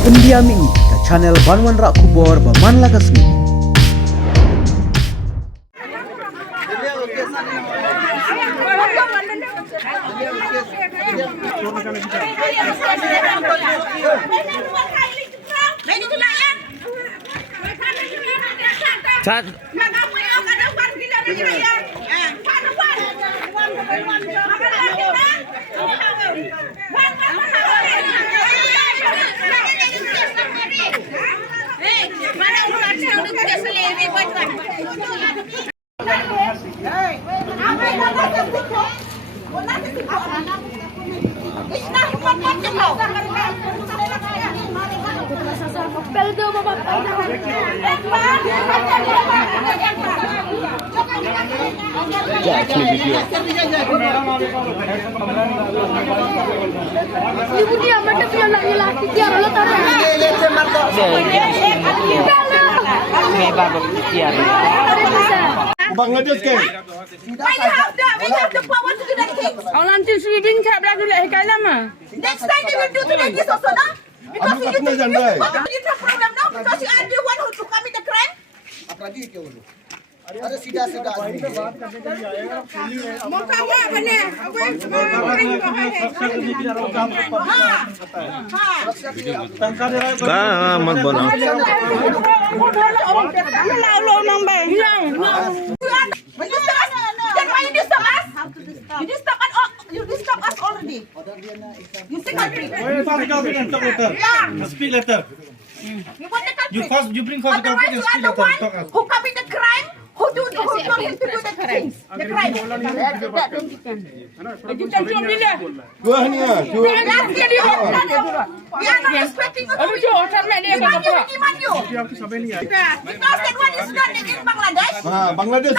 Pendiam ini ke channel Banwan Rak Kubor Baman Lakasmi. Ibu dia mata punya laki-laki dia lo tahu. Bangladesh ke? Why you have that? We have the power to do that thing. Nanti sweeping cap lagi leh kala mah. Next time we will do to like this also, no? Because you think you have problem now because you are the one who commit the crime. अरे सीधा सीधा मौका हुआ बने कहाँ मत बोलो When you stop us, then why you disturb us? You disturb us already. You say country. Speak letter. You want the country. You bring first the Otherwise, you are the one who commit the crime. Who told him to do the things? The crime. Dua ni ah. We are not expecting you to be. Demand you. Because that one is not in Bangladesh. Bangladesh